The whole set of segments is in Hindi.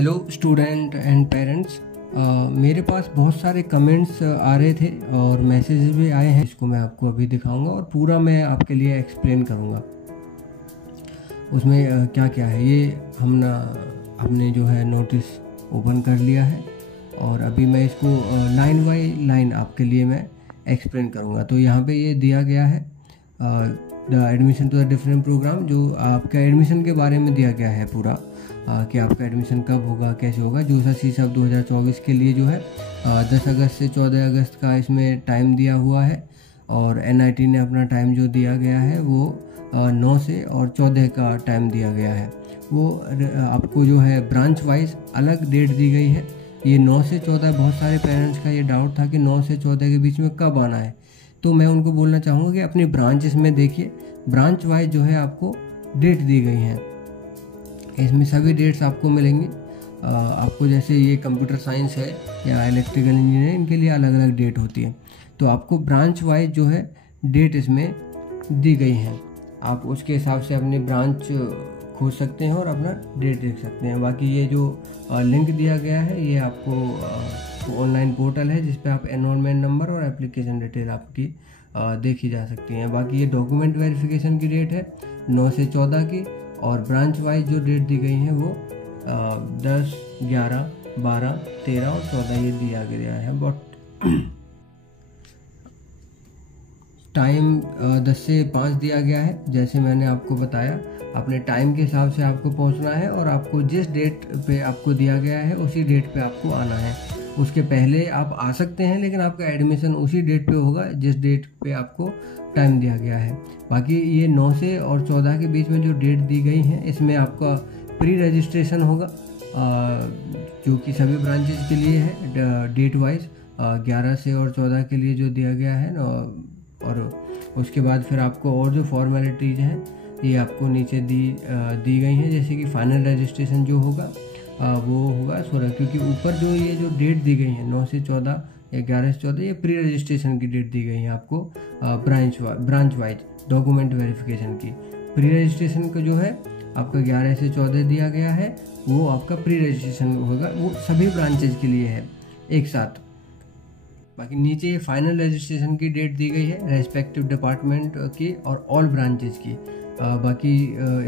Hello student and parents. मेरे पास बहुत सारे कमेंट्स आ रहे थे और मैसेजेस भी आए हैं। इसको मैं आपको अभी दिखाऊंगा और पूरा मैं आपके लिए एक्सप्लेन करूंगा उसमें क्या क्या है। ये हमने जो है नोटिस ओपन कर लिया है और अभी मैं इसको लाइन बाय लाइन आपके लिए मैं एक्सप्लेन करूंगा। तो यहाँ पे ये दिया गया है the admission to the different program, जो आपका एडमिशन के बारे में दिया गया है पूरा कि आपका एडमिशन कब होगा, कैसे होगा। जोसा CSAP 2024 के लिए जो है 10 अगस्त से 14 अगस्त का इसमें टाइम दिया हुआ है और NIT ने अपना टाइम जो दिया गया है वो 9 से और 14 का टाइम दिया गया है। वो आपको जो है ब्रांच वाइज अलग डेट दी गई है। ये 9 से 14, बहुत सारे पेरेंट्स का ये डाउट था कि 9 से 14 के बीच में कब आना है, तो मैं उनको बोलना चाहूँगा कि अपनी ब्रांचेस में देखिए, ब्रांच वाइज जो है आपको डेट दी गई हैं। इसमें सभी डेट्स आपको मिलेंगी। आपको जैसे ये कंप्यूटर साइंस है या इलेक्ट्रिकल इंजीनियरिंग, इनके लिए अलग अलग डेट होती है। तो आपको ब्रांच वाइज जो है डेट इसमें दी गई हैं। आप उसके हिसाब से अपनी ब्रांच खोज सकते हैं और अपना डेट देख सकते हैं। बाकी ये जो लिंक दिया गया है ये आपको ऑनलाइन पोर्टल है जिस पे आप एनरोलमेंट नंबर और एप्लीकेशन डिटेल आपकी देखी जा सकती हैं। बाकी ये डॉक्यूमेंट वेरिफिकेशन की डेट है 9 से 14 की, और ब्रांच वाइज जो डेट दी गई है वो 10, 11, 12, 13 और 14 ये दिया गया है। बट टाइम 10 से 5 दिया गया है। जैसे मैंने आपको बताया, अपने टाइम के हिसाब से आपको पहुंचना है और आपको जिस डेट पे आपको दिया गया है उसी डेट पे आपको आना है। उसके पहले आप आ सकते हैं लेकिन आपका एडमिशन उसी डेट पे होगा जिस डेट पे आपको टाइम दिया गया है। बाकी ये 9 से और 14 के बीच में जो डेट दी गई है इसमें आपका प्री रजिस्ट्रेशन होगा जो कि सभी ब्रांचेस के लिए है डेट वाइज। 11 से और 14 के लिए जो दिया गया है और उसके बाद फिर आपको और जो फॉर्मेलिटीज़ हैं ये आपको नीचे दी गई हैं। जैसे कि फाइनल रजिस्ट्रेशन जो होगा वो होगा 16, क्योंकि ऊपर जो ये जो डेट दी गई है 9 से 14 या 11 से 14, ये प्री रजिस्ट्रेशन की डेट दी गई है आपको ब्रांच वाइज डॉक्यूमेंट वेरिफिकेशन की। प्री रजिस्ट्रेशन का जो है आपका 11 से 14 दिया गया है, वो आपका प्री रजिस्ट्रेशन होगा, वो सभी ब्रांचेज के लिए है एक साथ। बाकी नीचे ये फाइनल रजिस्ट्रेशन की डेट दी गई है रेस्पेक्टिव डिपार्टमेंट की और ऑल ब्रांचेज की। बाकी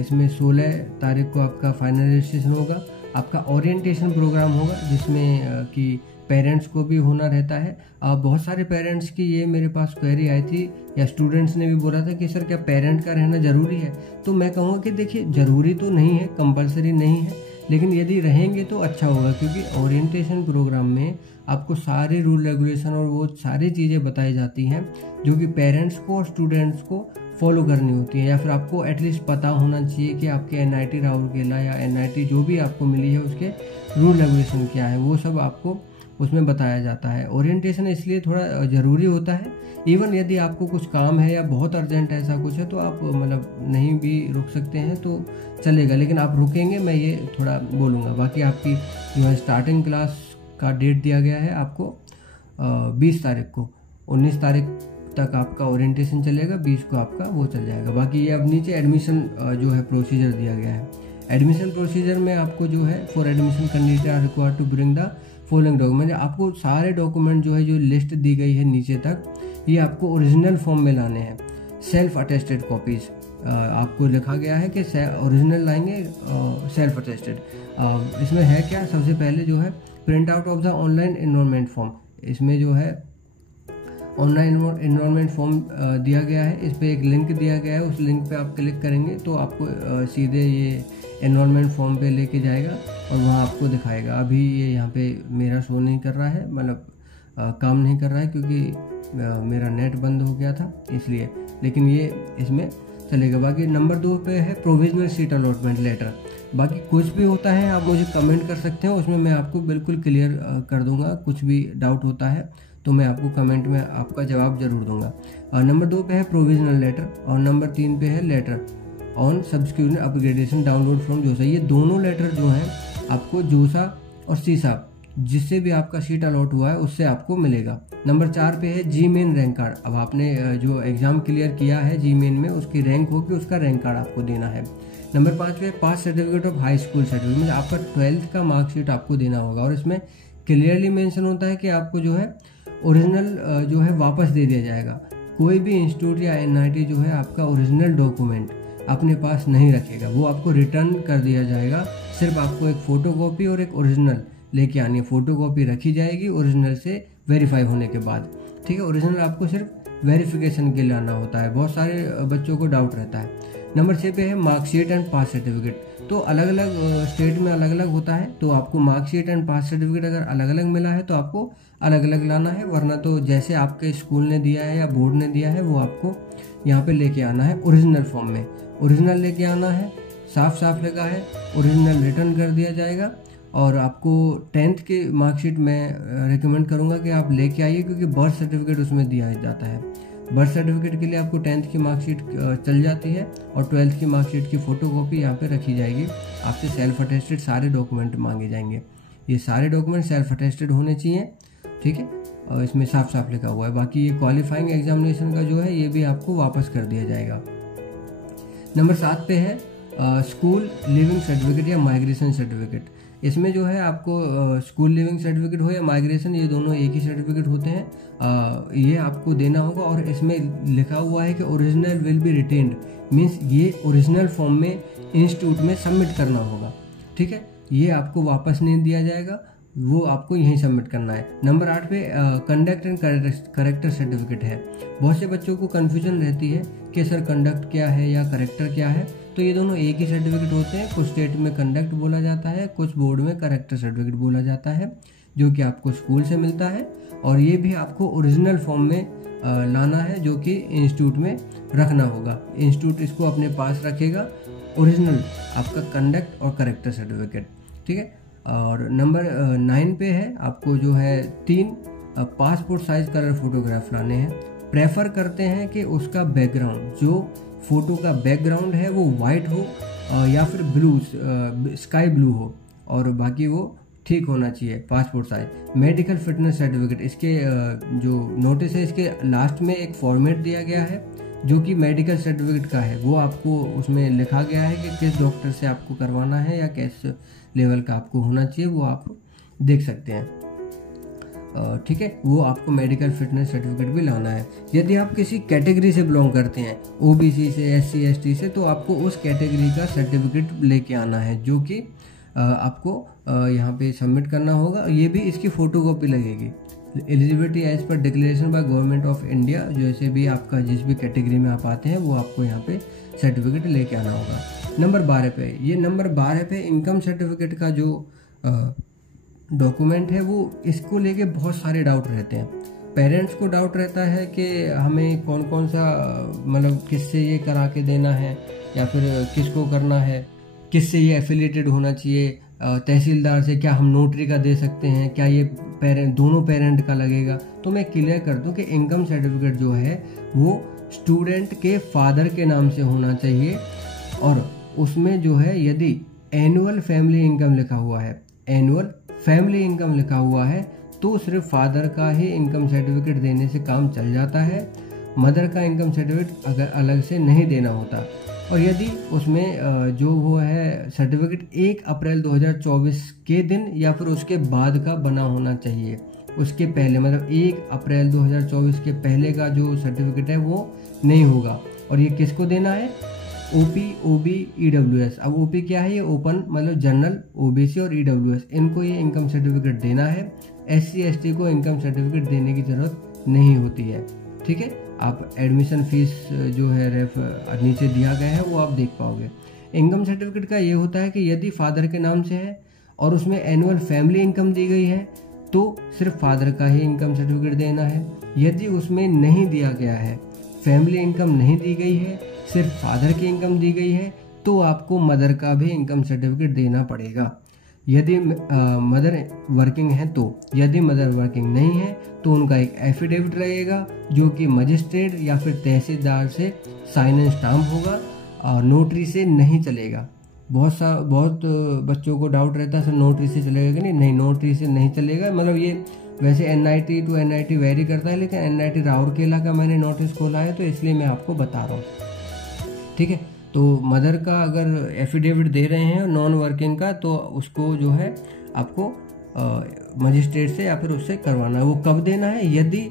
इसमें 16 तारीख को आपका फाइनल रजिस्ट्रेशन होगा। आपका ओरिएंटेशन प्रोग्राम होगा जिसमें कि पेरेंट्स को भी होना रहता है। बहुत सारे पेरेंट्स की ये मेरे पास क्वेरी आई थी या स्टूडेंट्स ने भी बोला था कि सर क्या पेरेंट का रहना ज़रूरी है। तो मैं कहूँगा कि देखिए, ज़रूरी तो नहीं है, कंपलसरी नहीं है, लेकिन यदि रहेंगे तो अच्छा होगा, क्योंकि ओरिएंटेशन प्रोग्राम में आपको सारे रूल रेगुलेशन और वो सारी चीज़ें बताई जाती हैं जो कि पेरेंट्स को और स्टूडेंट्स को फॉलो करनी होती है, या फिर आपको एटलीस्ट पता होना चाहिए कि आपके NIT राउरकेला या NIT जो भी आपको मिली है उसके रूल रेगुलेशन क्या है, वो सब आपको उसमें बताया जाता है। ओरिएंटेशन इसलिए थोड़ा ज़रूरी होता है। इवन यदि आपको कुछ काम है या बहुत अर्जेंट ऐसा कुछ है तो आप मतलब नहीं भी रुक सकते हैं तो चलेगा, लेकिन आप रुकेंगे मैं ये थोड़ा बोलूँगा। बाकी आपकी जो है स्टार्टिंग क्लास का डेट दिया गया है आपको 20 तारीख को। 19 तारीख तक आपका ओरिएंटेशन चलेगा, 20 को आपका वो चल जाएगा। बाकी ये अब नीचे एडमिशन जो है प्रोसीजर दिया गया है। एडमिशन प्रोसीजर में आपको जो है for admission candidate are required to bring the following document. आपको सारे डॉक्यूमेंट जो है जो लिस्ट दी गई है नीचे तक, ये आपको ओरिजिनल फॉर्म में लाने हैं। सेल्फ अटेस्टेड कॉपीज आपको लिखा गया है कि ओरिजिनल लाएंगे, सेल्फ अटेस्टेड। इसमें है क्या, सबसे पहले जो है print out of the online enrolment form. इसमें जो है ऑनलाइन एनरोलमेंट फॉर्म दिया गया है, इस पर एक लिंक दिया गया है, उस लिंक पे आप क्लिक करेंगे तो आपको सीधे ये एनरोलमेंट फॉर्म पे लेके जाएगा और वहाँ आपको दिखाएगा। अभी ये यहाँ पे मेरा शो नहीं कर रहा है, मतलब काम नहीं कर रहा है क्योंकि मेरा नेट बंद हो गया था इसलिए, लेकिन ये इसमें चलेगा। बाकी नंबर 2 पे है प्रोविजनल सीट अलॉटमेंट लेटर। बाकी कुछ भी होता है आप मुझे कमेंट कर सकते हैं, उसमें मैं आपको बिल्कुल क्लियर कर दूंगा। कुछ भी डाउट होता है तो मैं आपको कमेंट में आपका जवाब जरूर दूंगा। नंबर 2 पे है प्रोविजनल लेटर और नंबर 3 पे है later on subscription upgradation download from जोसा। ये दोनों लेटर जो हैं आपको जोसा और CSAP जिससे भी आपका सीट अलॉट हुआ है उससे आपको मिलेगा। नंबर 4 पे है जी मेन रैंक कार्ड। अब आपने जो एग्जाम क्लियर किया है जी मेन में, उसकी रैंक होगी, उसका रैंक कार्ड आपको देना है। नंबर 5 पे pass certificate of high school certificate, मतलब आपका 12th का मार्कशीट आपको देना होगा, और इसमें क्लियरली मेंशन होता है कि आपको जो है ओरिजिनल जो है वापस दे दिया जाएगा। कोई भी इंस्टीट्यूट या एनआईटी जो है आपका ओरिजिनल डॉक्यूमेंट अपने पास नहीं रखेगा, वो आपको रिटर्न कर दिया जाएगा। सिर्फ आपको एक फ़ोटोकॉपी और एक ओरिजिनल लेके आनी है। फ़ोटोकॉपी रखी जाएगी ओरिजिनल से वेरीफाई होने के बाद, ठीक है। ओरिजिनल आपको सिर्फ वेरिफिकेशन के लिए आना होता है, बहुत सारे बच्चों को डाउट रहता है। नंबर 6 पे है मार्कशीट एंड पास सर्टिफिकेट। तो अलग अलग स्टेट में अलग अलग होता है, तो आपको मार्कशीट एंड पास सर्टिफिकेट अगर अलग अलग मिला है तो आपको अलग अलग लाना है, वरना तो जैसे आपके स्कूल ने दिया है या बोर्ड ने दिया है वो आपको यहाँ पे लेके आना है ओरिजिनल फॉर्म में। ओरिजिनल लेके आना है, साफ साफ लिखा है, ओरिजिनल रिटर्न कर दिया जाएगा। और आपको 10th की मार्कशीट मैं रिकमेंड करूँगा कि आप लेके आइए, क्योंकि बर्थ सर्टिफिकेट उसमें दिया जाता है। बर्थ सर्टिफिकेट के लिए आपको 10th की मार्कशीट चल जाती है, और 12th की मार्कशीट की फ़ोटोकॉपी यहाँ पे रखी जाएगी। आपसे सेल्फ अटेस्टेड सारे डॉक्यूमेंट मांगे जाएंगे, ये सारे डॉक्यूमेंट सेल्फ अटेस्टेड होने चाहिए, ठीक है। और इसमें साफ साफ लिखा हुआ है। बाकी ये क्वालिफाइंग एग्जामिनेशन का जो है ये भी आपको वापस कर दिया जाएगा। नंबर 7 पे है स्कूल लिविंग सर्टिफिकेट या माइग्रेशन सर्टिफिकेट। इसमें जो है आपको स्कूल लिविंग सर्टिफिकेट हो या माइग्रेशन, ये दोनों एक ही सर्टिफिकेट होते हैं। ये आपको देना होगा, और इसमें लिखा हुआ है कि original will be retained, means ये ओरिजिनल फॉर्म में इंस्टीट्यूट में सबमिट करना होगा, ठीक है। ये आपको वापस नहीं दिया जाएगा, वो आपको यहीं सबमिट करना है। नंबर 8 पे कंडक्ट एंड करेक्टर सर्टिफिकेट है। बहुत से बच्चों को कन्फ्यूजन रहती है कि सर कंडक्ट क्या है या करेक्टर क्या है, तो ये दोनों एक ही सर्टिफिकेट होते हैं। कुछ स्टेट में कंडक्ट बोला जाता है, कुछ बोर्ड में करेक्टर सर्टिफिकेट बोला जाता है, जो कि आपको स्कूल से मिलता है, और ये भी आपको ओरिजिनल फॉर्म में लाना है, जो कि इंस्टीट्यूट में रखना होगा। इंस्टीट्यूट इसको अपने पास रखेगा, ओरिजिनल आपका कंडक्ट और करेक्टर सर्टिफिकेट, ठीक है। और नंबर 9 पे है आपको जो है 3 पासपोर्ट साइज कलर फोटोग्राफ लाने हैं। प्रेफर करते हैं कि उसका बैकग्राउंड, जो फोटो का बैकग्राउंड है वो वाइट हो या फिर ब्लू, स्काई ब्लू हो, और बाकी वो ठीक होना चाहिए passport size. Medical fitness certificate, इसके जो नोटिस है इसके लास्ट में एक फॉर्मेट दिया गया है जो कि मेडिकल सर्टिफिकेट का है। वो आपको उसमें लिखा गया है कि किस डॉक्टर से आपको करवाना है या किस लेवल का आपको होना चाहिए, वो आप देख सकते हैं, ठीक है। वो आपको मेडिकल फिटनेस सर्टिफिकेट भी लाना है। यदि आप किसी कैटेगरी से बिलोंग करते हैं, ओबीसी से, एससी एसटी से, तो आपको उस कैटेगरी का सर्टिफिकेट लेके आना है, जो कि आपको यहाँ पे सबमिट करना होगा। ये भी इसकी फोटोकॉपी लगेगी। Eligibility as per declaration by government of India, जैसे भी आपका जिस भी कैटेगरी में आप आते हैं वो आपको यहाँ पे सर्टिफिकेट लेके आना होगा। नंबर 12 पे, ये नंबर 12 पे इनकम सर्टिफिकेट का जो डॉक्यूमेंट है, वो इसको लेके बहुत सारे डाउट रहते हैं। पेरेंट्स को डाउट रहता है कि हमें कौन कौन सा, मतलब किससे ये करा के देना है या फिर किसको करना है, किससे ये एफिलिएटेड होना चाहिए, तहसीलदार से, क्या हम नोटरी का दे सकते हैं, क्या ये दोनों पेरेंट का लगेगा। तो मैं क्लियर कर दूं कि इनकम सर्टिफिकेट जो है वो स्टूडेंट के फादर के नाम से होना चाहिए, और उसमें जो है यदि एनुअल फैमिली इनकम लिखा हुआ है, एनुअल फैमिली इनकम लिखा हुआ है, तो सिर्फ फादर का ही इनकम सर्टिफिकेट देने से काम चल जाता है। मदर का इनकम सर्टिफिकेट अगर अलग से नहीं देना होता। और यदि उसमें जो वो है सर्टिफिकेट 1 अप्रैल 2024 के दिन या फिर उसके बाद का बना होना चाहिए, उसके पहले, मतलब 1 अप्रैल 2024 के पहले का जो सर्टिफिकेट है वो नहीं होगा। और ये किसको देना है? ओपी, ओबी, ईडब्ल्यूएस। अब ओपी क्या है? ये ओपन, मतलब जनरल, ओबीसी और ईडब्ल्यूएस, इनको ये इनकम सर्टिफिकेट देना है। एससी एसटी को इनकम सर्टिफिकेट देने की जरूरत नहीं होती है, ठीक है। आप एडमिशन फीस जो है रेफ नीचे दिया गया है वो आप देख पाओगे। इनकम सर्टिफिकेट का ये होता है कि यदि फादर के नाम से है और उसमें एनुअल फैमिली इनकम दी गई है तो सिर्फ फादर का ही इनकम सर्टिफिकेट देना है। यदि उसमें नहीं दिया गया है, फैमिली इनकम नहीं दी गई है, सिर्फ फादर की इनकम दी गई है, तो आपको मदर का भी इनकम सर्टिफिकेट देना पड़ेगा। यदि मदर वर्किंग है तो, यदि मदर वर्किंग नहीं है तो उनका एक एफिडेविट रहेगा जो कि मजिस्ट्रेट या फिर तहसीलदार से साइन एंड स्टाम्प होगा और नोटरी से नहीं चलेगा। बहुत बच्चों को डाउट रहता है सर नोटरी से चलेगा कि नहीं, नोटरी से नहीं चलेगा। मतलब ये वैसे NIT टू NIT वेरी करता है, लेकिन NIT राउरकेला का मैंने नोटिस खोला है तो इसलिए मैं आपको बता रहा हूँ, ठीक है। तो मदर का अगर एफिडेविट दे रहे हैं नॉन वर्किंग का, तो उसको जो है आपको मजिस्ट्रेट से या फिर उससे करवाना है। वो कब देना है? यदि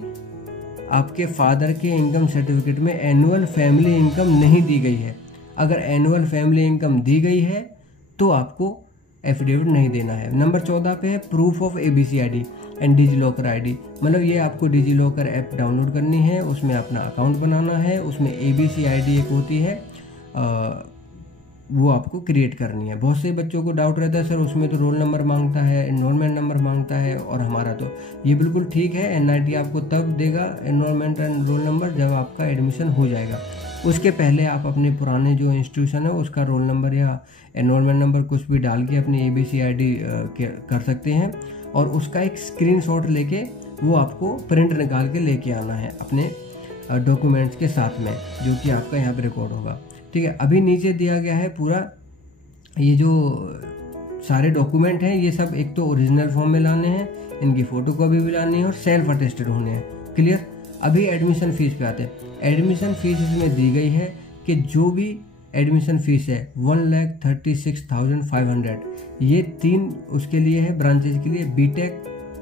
आपके फादर के इनकम सर्टिफिकेट में एनुअल फैमिली इनकम नहीं दी गई है। अगर एनुअल फैमिली इनकम दी गई है तो आपको एफिडेविट नहीं देना है। नंबर 14 पे है proof of ABC ID and DigiLocker ID। मतलब ये आपको डिजीलॉकर ऐप डाउनलोड करनी है, उसमें अपना अकाउंट बनाना है, उसमें ABC ID एक होती है, वो आपको क्रिएट करनी है। बहुत से बच्चों को डाउट रहता है सर उसमें तो रोल नंबर मांगता है, एनरोलमेंट नंबर मांगता है, और हमारा तो ये बिल्कुल ठीक है। NIT आपको तब देगा एनरोलमेंट एंड रोल नंबर जब आपका एडमिशन हो जाएगा। उसके पहले आप अपने पुराने जो इंस्टीट्यूशन है उसका रोल नंबर या एनरोलमेंट नंबर कुछ भी डाल के अपनी ABC ID कर सकते हैं, और उसका एक स्क्रीनशॉट लेके वो आपको प्रिंट निकाल के लेके आना है अपने डॉक्यूमेंट्स के साथ में, जो कि आपका यहाँ पे रिकॉर्ड होगा, ठीक है। अभी नीचे दिया गया है पूरा ये जो सारे डॉक्यूमेंट हैं, ये सब एक तो ओरिजिनल फॉर्म में लाने हैं, इनकी फोटो कॉपी भी लानी है और सेल्फ अटेस्टेड होने हैं, क्लियर। अभी एडमिशन फीस पे आते हैं। एडमिशन फीस इसमें दी गई है कि जो भी एडमिशन फीस है 1,36,500, ये 3 उसके लिए है ब्रांचेज के लिए, BTech,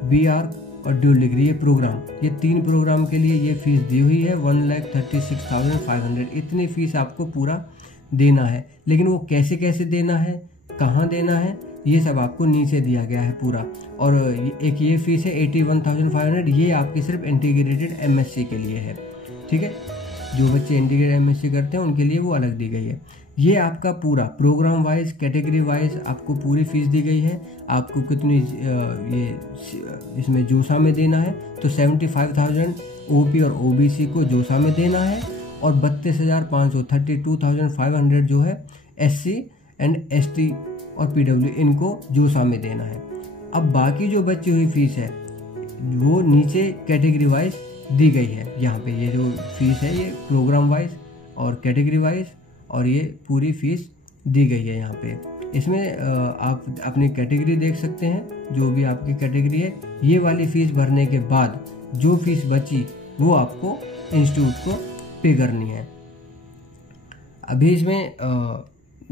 BR और ड्यूल डिग्री, ये प्रोग्राम, ये 3 प्रोग्राम के लिए ये फीस दी हुई है 1,36,500। इतनी फीस आपको पूरा देना है, लेकिन वो कैसे कैसे देना है, कहाँ देना है, ये सब आपको नीचे दिया गया है पूरा। और एक ये फीस है 81,500, ये आपकी सिर्फ इंटीग्रेटेड MSc के लिए है, ठीक है। जो बच्चे इंटीग्रेटेड MSc करते हैं उनके लिए वो अलग दी गई है। ये आपका पूरा प्रोग्राम वाइज, कैटेगरी वाइज आपको पूरी फीस दी गई है। आपको कितनी ये इसमें जोसा में देना है तो 75,000 OP और OBC को जोसा में देना है, और 32,500 32,500 जो है SC एंड ST और PW इनको जोसा में देना है। अब बाकी जो बची हुई फीस है वो नीचे कैटेगरी वाइज दी गई है। यहाँ पे ये जो फीस है ये प्रोग्राम वाइज और कैटेगरी वाइज, और ये पूरी फीस दी गई है यहाँ पे। इसमें आप अपनी कैटेगरी देख सकते हैं, जो भी आपकी कैटेगरी है। ये वाली फीस भरने के बाद जो फीस बची वो आपको इंस्टीट्यूट को पे करनी है। अभी इसमें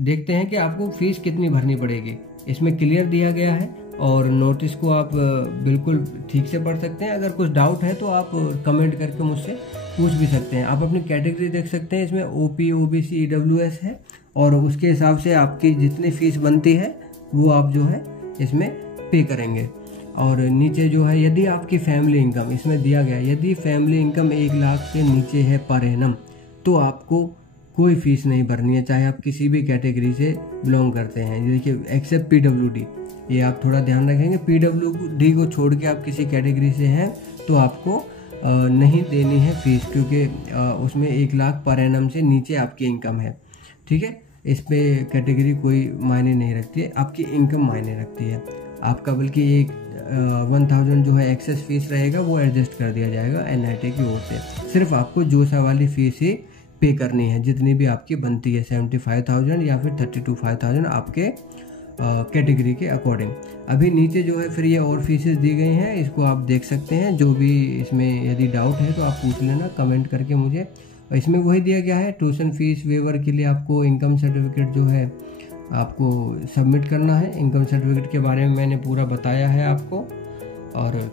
देखते हैं कि आपको फीस कितनी भरनी पड़ेगी। इसमें क्लियर दिया गया है, और नोटिस को आप बिल्कुल ठीक से पढ़ सकते हैं। अगर कुछ डाउट है तो आप कमेंट करके मुझसे पूछ भी सकते हैं। आप अपनी कैटेगरी देख सकते हैं, इसमें OP, OBC, EWS है, और उसके हिसाब से आपकी जितनी फीस बनती है वो आप जो है इसमें पे करेंगे। और नीचे जो है यदि आपकी फैमिली इनकम इसमें दिया गया, यदि फैमिली इनकम 1 लाख से नीचे है पर एनम, तो आपको कोई फीस नहीं भरनी है, चाहे आप किसी भी कैटेगरी से बिलोंग करते हैं। देखिए एक्सेप्ट PWD, ये आप थोड़ा ध्यान रखेंगे। PWD को छोड़ के आप किसी कैटेगरी से हैं तो आपको नहीं देनी है फीस, क्योंकि उसमें 1 लाख पर एनम से नीचे आपकी इनकम है, ठीक है। इस पे कैटेगरी कोई मायने नहीं रखती है, आपकी इनकम मायने रखती है आपका। बल्कि एक 1000 जो है एक्सेस फीस रहेगा वो एडजस्ट कर दिया जाएगा NIT की ओर से। सिर्फ आपको जोसा वाली फीस ही पे करनी है, जितनी भी आपकी बनती है 75,000 या फिर 32,500 आपके कैटेगरी के अकॉर्डिंग। अभी नीचे जो है फिर ये और फीसेस दी गई हैं, इसको आप देख सकते हैं। जो भी इसमें यदि डाउट है तो आप पूछ लेना कमेंट करके मुझे। इसमें वही दिया गया है, ट्यूशन फीस वेवर के लिए आपको इनकम सर्टिफिकेट जो है आपको सबमिट करना है। इनकम सर्टिफिकेट के बारे में मैंने पूरा बताया है आपको, और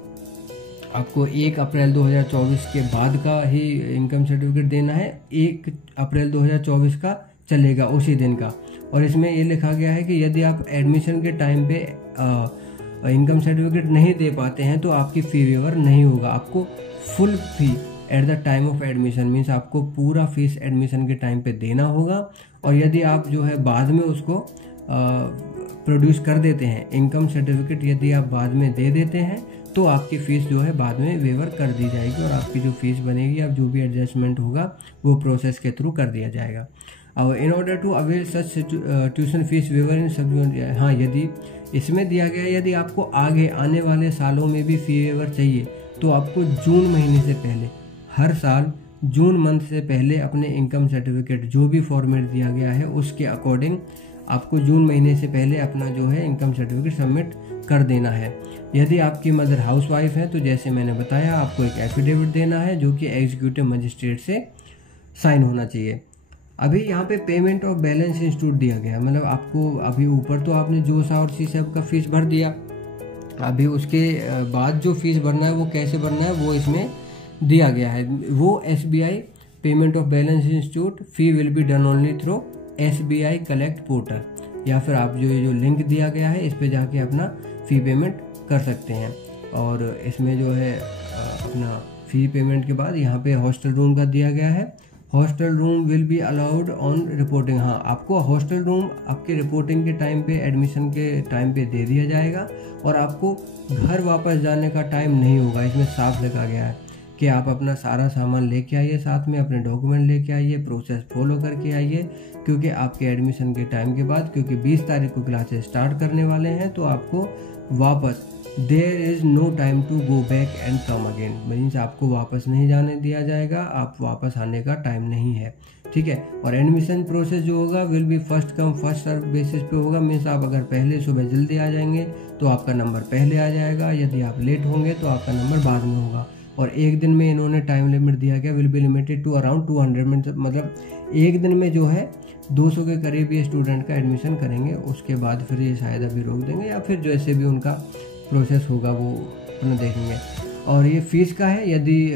आपको 1 अप्रैल 2024 के बाद का ही इनकम सर्टिफिकेट देना है। 1 अप्रैल 2024 का चलेगा उसी दिन का। और इसमें ये लिखा गया है कि यदि आप एडमिशन के टाइम पे इनकम सर्टिफिकेट नहीं दे पाते हैं तो आपकी फ़ी वेवर नहीं होगा। आपको full fee at the time of admission, means आपको पूरा फीस एडमिशन के टाइम पे देना होगा। और यदि आप जो है बाद में उसको प्रोड्यूस कर देते हैं, इनकम सर्टिफिकेट यदि आप बाद में दे देते हैं तो आपकी फ़ीस जो है बाद में वेवर कर दी जाएगी, और आपकी जो फीस बनेगी, अब जो भी एडजस्टमेंट होगा वो प्रोसेस के थ्रू कर दिया जाएगा। और in order to avail such tuition fee waiver इन सब, हाँ यदि इसमें दिया गया यदि आपको आगे आने वाले सालों में भी फी वेवर चाहिए तो आपको जून महीने से पहले, हर साल जून मंथ से पहले अपने इनकम सर्टिफिकेट जो भी फॉर्मेट दिया गया है उसके अकॉर्डिंग आपको जून महीने से पहले अपना जो है इनकम सर्टिफिकेट सबमिट कर देना है। यदि आपकी मदर हाउसवाइफ है तो जैसे मैंने बताया आपको एक एफिडेविट देना है जो कि एग्जीक्यूटिव मजिस्ट्रेट से साइन होना चाहिए। अभी यहाँ पे पेमेंट ऑफ बैलेंस इंस्टीट्यूट दिया गया, मतलब आपको अभी ऊपर तो आपने जोसा और सीसैप का फीस भर दिया, अभी उसके बाद जो फीस भरना है वो कैसे भरना है वो इसमें दिया गया है। वो SBI payment of balance institute fee will be done only through SBI collect portal, या फिर आप जो लिंक दिया गया है इस पे जाके अपना फ़ी पेमेंट कर सकते हैं। और इसमें जो है अपना फ़ी पेमेंट के बाद यहाँ पे हॉस्टल रूम का दिया गया है। Hostel room will be allowed on reporting, हाँ आपको हॉस्टल रूम आपके रिपोर्टिंग के टाइम पे, एडमिशन के टाइम पे दे दिया जाएगा और आपको घर वापस जाने का टाइम नहीं होगा। इसमें साफ लिखा गया है कि आप अपना सारा सामान लेके आइए, साथ में अपने डॉक्यूमेंट लेके आइए, प्रोसेस फॉलो करके आइए, क्योंकि आपके एडमिशन के टाइम के बाद, क्योंकि 20 तारीख को क्लासेस स्टार्ट करने वाले हैं, तो आपको वापस there is no time to go back and come again, means आपको वापस नहीं जाने दिया जाएगा, आप वापस आने का टाइम नहीं है, ठीक है। और एडमिशन प्रोसेस जो होगा will be first come first serve basis पे होगा, मीन्स आप अगर पहले सुबह जल्दी आ जाएंगे तो आपका नंबर पहले आ जाएगा, यदि आप लेट होंगे तो आपका नंबर बाद में होगा। और एक दिन में इन्होंने टाइम लिमिट दिया गया, will be limited to around 200 minute, मतलब एक दिन में जो है 200 के करीब ये स्टूडेंट का एडमिशन करेंगे, उसके बाद फिर ये शायद अभी रोक देंगे या फिर जैसे भी उनका प्रोसेस होगा वो अपना देखेंगे। और ये फ़ीस का है, यदि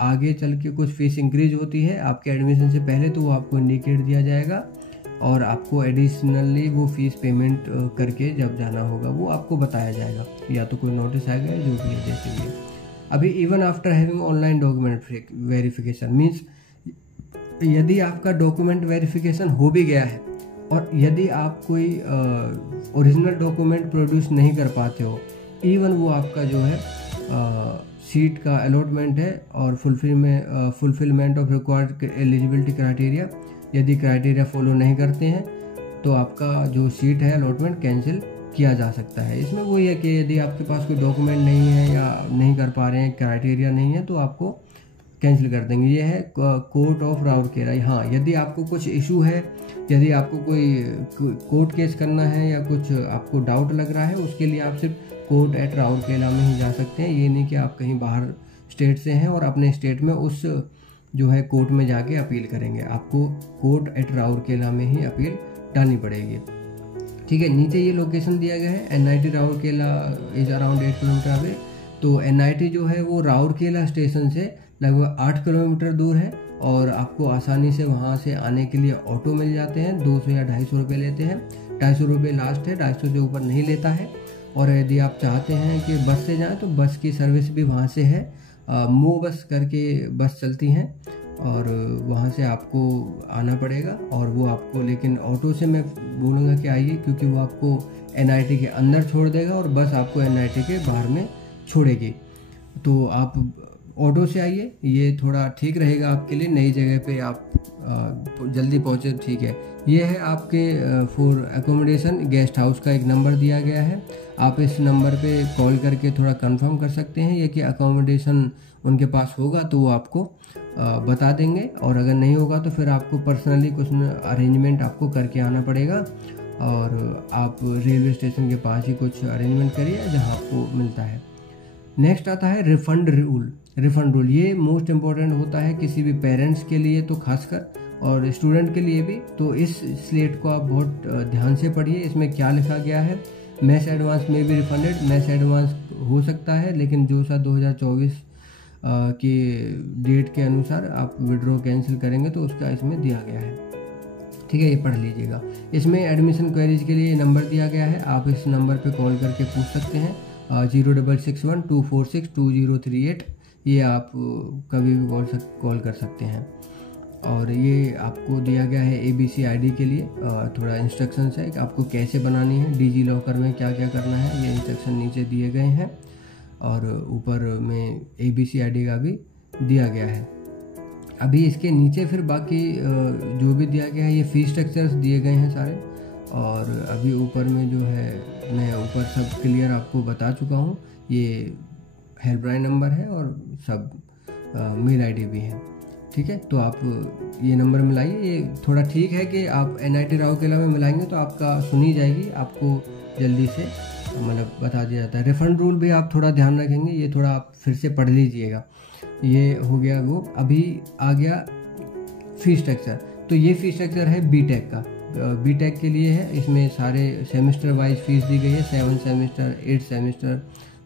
आगे चल के कुछ फ़ीस इंक्रीज होती है आपके एडमिशन से पहले तो वो आपको इंडिकेट दिया जाएगा और आपको एडिशनली वो फ़ीस पेमेंट करके जब जाना होगा वो आपको बताया जाएगा, या तो कोई नोटिस आएगा जो भी है जैसे भी है। अभी even after having online document verification, means यदि आपका डॉक्यूमेंट वेरिफिकेशन हो भी गया है और यदि आप कोई ओरिजिनल डॉक्यूमेंट प्रोड्यूस नहीं कर पाते हो, इवन वो आपका जो है सीट का अलॉटमेंट है और fulfilment of required eligibility criteria, यदि क्राइटेरिया फॉलो नहीं करते हैं तो आपका जो सीट है अलॉटमेंट कैंसिल किया जा सकता है। इसमें वही है कि यदि आपके पास कोई डॉक्यूमेंट नहीं है या नहीं कर पा रहे हैं, क्राइटेरिया नहीं है, तो आपको कैंसिल कर देंगे। ये है कोर्ट ऑफ राउरकेला। हाँ, यदि आपको कुछ इशू है, यदि आपको कोई कोर्ट केस करना है या कुछ आपको डाउट लग रहा है, उसके लिए आप सिर्फ कोर्ट एट राउरकेला में ही जा सकते हैं। ये नहीं कि आप कहीं बाहर स्टेट से हैं और अपने स्टेट में उस जो है कोर्ट में जाके अपील करेंगे, आपको कोर्ट एट राउरकेला में ही अपील डालनी पड़ेगी, ठीक है। नीचे ये लोकेशन दिया गया है, NIT Rourkela is around 8 kilometre away. तो NIT जो है वो राउरकेला स्टेशन से लगभग 8 किलोमीटर दूर है और आपको आसानी से वहाँ से आने के लिए ऑटो मिल जाते हैं, 200 या 250 रुपये लेते हैं, 250 रुपये लास्ट है, 250 से ऊपर नहीं लेता है। और यदि आप चाहते हैं कि बस से जाएं तो बस की सर्विस भी वहाँ से है, मो बस करके बस चलती हैं और वहाँ से आपको आना पड़ेगा। और वो आपको, लेकिन ऑटो से मैं बोलूँगा कि आइए, क्योंकि वो आपको NIT के अंदर छोड़ देगा और बस आपको NIT के बाहर में छोड़ेगी। तो आप ऑटो से आइए, ये थोड़ा ठीक रहेगा आपके लिए, नई जगह पे आप जल्दी पहुँचे, ठीक है। ये है आपके फॉर एकोमोडेशन गेस्ट हाउस का एक नंबर दिया गया है, आप इस नंबर पे कॉल करके थोड़ा कंफर्म कर सकते हैं ये कि अकोमोडेशन उनके पास होगा तो वो आपको बता देंगे, और अगर नहीं होगा तो फिर आपको पर्सनली कुछ अरेंजमेंट आपको करके आना पड़ेगा और आप रेलवे स्टेशन के पास ही कुछ अरेंजमेंट करिए जहाँ आपको मिलता है। नेक्स्ट आता है रिफंड रूल। रिफंड रूल ये मोस्ट इम्पॉर्टेंट होता है किसी भी पेरेंट्स के लिए तो खासकर, और स्टूडेंट के लिए भी। तो इस स्लेट को आप बहुत ध्यान से पढ़िए, इसमें क्या लिखा गया है। मैथ्स एडवांस में भी रिफंडेड, मैथ्स एडवांस हो सकता है, लेकिन जो सा 2024 के डेट के अनुसार आप विड्रॉ कैंसिल करेंगे तो उसका इसमें दिया गया है, ठीक है, ये पढ़ लीजिएगा। इसमें एडमिशन क्वेरीज के लिए नंबर दिया गया है, आप इस नंबर पे कॉल करके पूछ सकते हैं, 0661-246-2038, ये आप कभी भी कॉल कर सकते हैं। और ये आपको दिया गया है ABC ID के लिए थोड़ा इंस्ट्रक्शंस है कि आपको कैसे बनानी है, डिजी लॉकर में क्या क्या करना है, ये इंस्ट्रक्शन नीचे दिए गए हैं और ऊपर में ABC ID का भी दिया गया है। अभी इसके नीचे फिर बाकी जो भी दिया गया है, ये फीस स्ट्रक्चर्स दिए गए हैं सारे, और अभी ऊपर में जो है मैं ऊपर सब क्लियर आपको बता चुका हूँ। ये हेल्पलाइन नंबर है और सब मेल ID भी है। ठीक है। तो आप ये नंबर मिलाइए। ये थोड़ा ठीक है कि आप NIT राउरकेला में मिलाएंगे तो आपका सुनी जाएगी, आपको जल्दी से मतलब बता दिया जाता है। रिफंड रूल भी आप थोड़ा ध्यान रखेंगे, ये थोड़ा आप फिर से पढ़ लीजिएगा। ये हो गया वो। अभी आ गया फीस स्ट्रक्चर। तो ये फीस स्ट्रक्चर है बीटेक का, बीटेक के लिए है। इसमें सारे सेमेस्टर वाइज फीस दी गई है, 7 सेमेस्टर, 8 सेमेस्टर,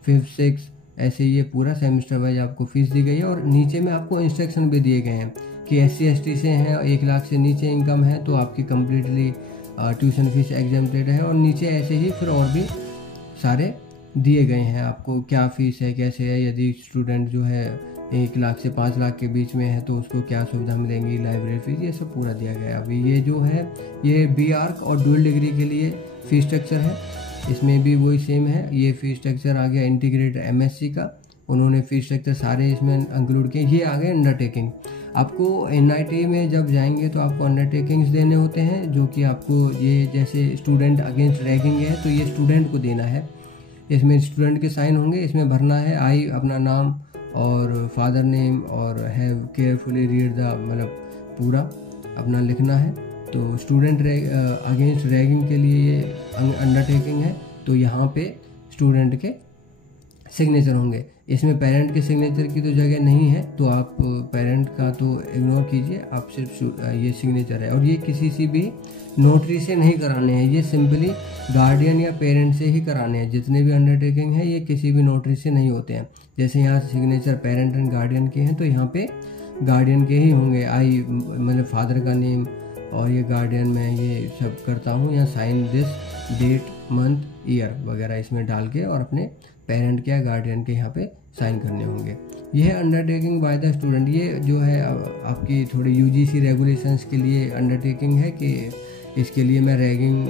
5, 6, ऐसे ये पूरा सेमेस्टर वाइज आपको फीस दी गई है। और नीचे में आपको इंस्ट्रक्शन भी दिए गए हैं कि SC ST से हैं, 1 लाख से नीचे इनकम है तो आपकी कम्प्लीटली ट्यूशन फीस एग्जेम्प्टेड है। और नीचे ऐसे ही फिर और भी सारे दिए गए हैं आपको, क्या फ़ीस है, कैसे है, यदि स्टूडेंट जो है 1 लाख से 5 लाख के बीच में है तो उसको क्या सुविधा मिलेंगी, लाइब्रेरी फीस, ये सब पूरा दिया गया है। अभी ये जो है ये BArc और डुअल डिग्री के लिए फ़ीस स्ट्रक्चर है, इसमें भी वही सेम है। ये फ़ीस स्ट्रक्चर आ गया इंटीग्रेटेड MSc का, उन्होंने फ़ीस स्ट्रक्चर सारे इसमें इंक्लूड किए। ये आ गए अंडरटेकिंग। आपको NIT में जब जाएंगे तो आपको अंडरटेकिंग्स देने होते हैं, जो कि आपको ये जैसे स्टूडेंट अगेंस्ट रैगिंग है तो ये स्टूडेंट को देना है। इसमें स्टूडेंट के साइन होंगे, इसमें भरना है आई अपना नाम और फादर नेम और हैव केयरफुली रीड द, मतलब पूरा अपना लिखना है। तो स्टूडेंट अगेंस्ट रैगिंग के लिए ये अंडरटेकिंग है, तो यहाँ पे स्टूडेंट के सिग्नेचर होंगे। इसमें पेरेंट के सिग्नेचर की तो जगह नहीं है, तो आप पेरेंट का तो इग्नोर कीजिए, आप सिर्फ ये सिग्नेचर है। और ये किसी से भी नोटरी से नहीं कराने हैं, ये सिंपली गार्डियन या पेरेंट से ही कराने हैं। जितने भी अंडरटेकिंग है ये किसी भी नोटरी से नहीं होते हैं। जैसे यहाँ सिग्नेचर पेरेंट एंड गार्डियन के हैं तो यहाँ पे गार्डियन के ही होंगे। आई मतलब फादर का नेम और ये गार्डियन में ये सब करता हूँ, या sign this date month year वगैरह इसमें डाल के और अपने पेरेंट के या गार्डियन के यहाँ पे साइन करने होंगे। यह है अंडरटेकिंग बाय द स्टूडेंट। ये जो है आपकी थोड़ी UGC रेगुलेशंस के लिए अंडरटेकिंग है कि इसके लिए मैं रैगिंग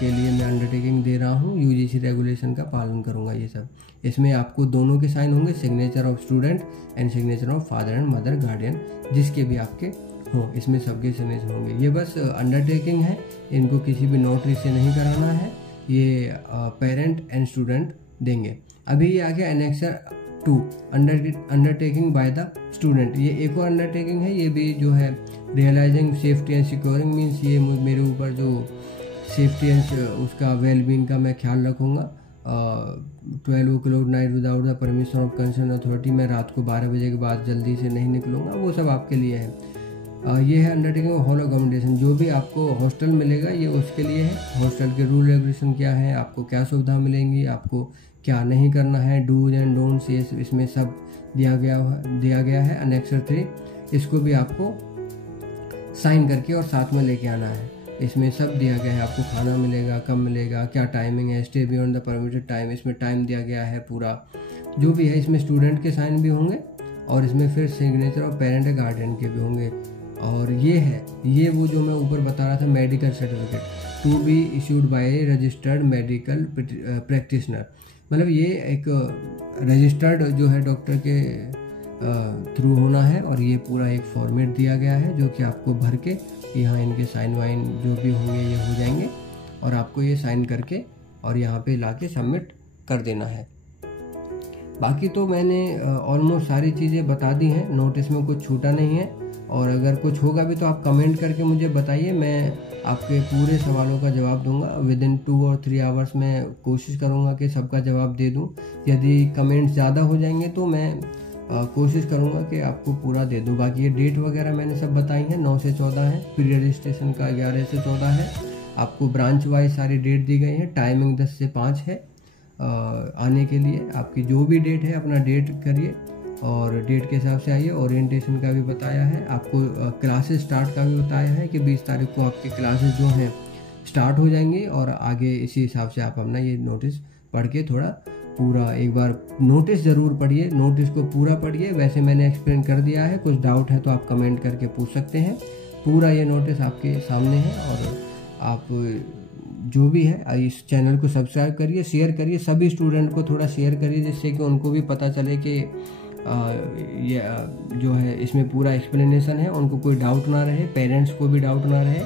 के लिए मैं अंडरटेकिंग दे रहा हूँ, UGC रेगुलेशन का पालन करूँगा ये सब। इसमें आपको दोनों के साइन होंगे, signature of student and signature of father and mother guardian, जिसके भी आपके हो, इसमें सबके सिग्नेचर होंगे। ये बस अंडरटेकिंग है, इनको किसी भी नोटरी से नहीं कराना है, ये पेरेंट एंड स्टूडेंट देंगे। अभी ये आ गया annexure 2 undertaking by the student. ये एक और अंडरटेकिंग है, ये भी जो है realising safety and securing, means ये मेरे ऊपर जो सेफ्टी एंड उसका वेलबींग का मैं ख्याल रखूँगा। 12 o'clock night without the permission of concern authority, मैं रात को 12 बजे के बाद जल्दी से नहीं निकलूँगा, वो सब आपके लिए है। ये है अंडरटेकिंग ऑफ हॉल अकोमोडेशन। जो भी आपको हॉस्टल मिलेगा ये उसके लिए है। हॉस्टल के रूल रेगुलेशन क्या है, आपको क्या सुविधा मिलेंगी, आपको क्या नहीं करना है, डूज एंड डोंट्स, ये इसमें सब दिया गया है। अनेक्सर 3, इसको भी आपको साइन करके और साथ में लेके आना है। इसमें सब दिया गया है, आपको खाना मिलेगा, कब मिलेगा, क्या टाइमिंग है, stay beyond the permitted time, इसमें टाइम दिया गया है पूरा जो भी है। इसमें स्टूडेंट के साइन भी होंगे और इसमें फिर सिग्नेचर और पेरेंट या गार्डियन के भी होंगे। और ये वो जो मैं ऊपर बता रहा था, medical certificate to be issued by registered medical practitioner, मतलब ये एक रजिस्टर्ड जो है डॉक्टर के थ्रू होना है। और ये पूरा एक फॉर्मेट दिया गया है जो कि आपको भर के यहाँ इनके साइन वाइन जो भी होंगे ये हो जाएंगे और आपको ये साइन करके और यहाँ पे लाके सबमिट कर देना है। बाकी तो मैंने ऑलमोस्ट सारी चीज़ें बता दी हैं, नोटिस में कुछ छूटा नहीं है। और अगर कुछ होगा भी तो आप कमेंट करके मुझे बताइए, मैं आपके पूरे सवालों का जवाब दूंगा। विदिन 2 और 3 आवर्स में कोशिश करूंगा कि सबका जवाब दे दूं। यदि कमेंट्स ज़्यादा हो जाएंगे तो मैं कोशिश करूंगा कि आपको पूरा दे दूं। बाकी ये डेट वगैरह मैंने सब बताई हैं, 9 से 14 है, प्री रजिस्ट्रेशन का 11 से 14 है। आपको ब्रांच वाइज सारी डेट दी गई है, टाइमिंग 10 से 5 है आने के लिए। आपकी जो भी डेट है अपना डेट करिए और डेट के हिसाब से आइए। ओरिएंटेशन का भी बताया है आपको, क्लासेस स्टार्ट का भी बताया है कि 20 तारीख को आपके क्लासेस जो हैं स्टार्ट हो जाएंगी और आगे इसी हिसाब से आप अपना ये नोटिस पढ़ के थोड़ा पूरा एक बार नोटिस ज़रूर पढ़िए, नोटिस को पूरा पढ़िए। वैसे मैंने एक्सप्लेन कर दिया है, कुछ डाउट है तो आप कमेंट करके पूछ सकते हैं। पूरा ये नोटिस आपके सामने है और आप जो भी है इस चैनल को सब्सक्राइब करिए, शेयर करिए, सभी स्टूडेंट को थोड़ा शेयर करिए जिससे कि उनको भी पता चले कि ये जो है इसमें पूरा एक्सप्लेनेशन है, उनको कोई डाउट ना रहे, पेरेंट्स को भी डाउट ना रहे।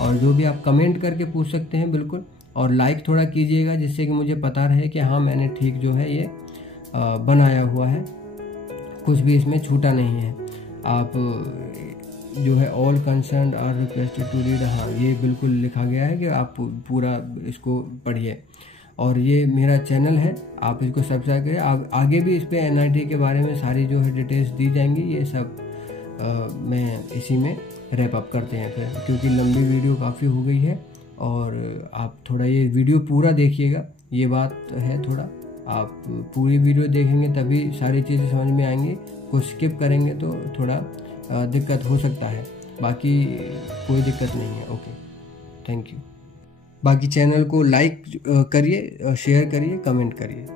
और जो भी आप कमेंट करके पूछ सकते हैं बिल्कुल, और लाइक थोड़ा कीजिएगा जिससे कि मुझे पता रहे कि हाँ मैंने ठीक जो है ये बनाया हुआ है, कुछ भी इसमें छूटा नहीं है। आप जो है all concern are requested to read, हाँ ये बिल्कुल लिखा गया है कि आप पूरा इसको पढ़िए। और ये मेरा चैनल है, आप इसको सब्सक्राइब करें। आगे भी इस पे NIT के बारे में सारी जो है डिटेल्स दी जाएंगी। ये सब मैं इसी में रैप अप करते हैं फिर, क्योंकि लंबी वीडियो काफ़ी हो गई है। और आप थोड़ा ये वीडियो पूरा देखिएगा, ये बात है। थोड़ा आप पूरी वीडियो देखेंगे तभी सारी चीज़ें समझ में आएंगी। कुछ स्किप करेंगे तो थोड़ा दिक्कत हो सकता है, बाकी कोई दिक्कत नहीं है। Okay, thank you. बाकी चैनल को लाइक करिए, शेयर करिए, कमेंट करिए।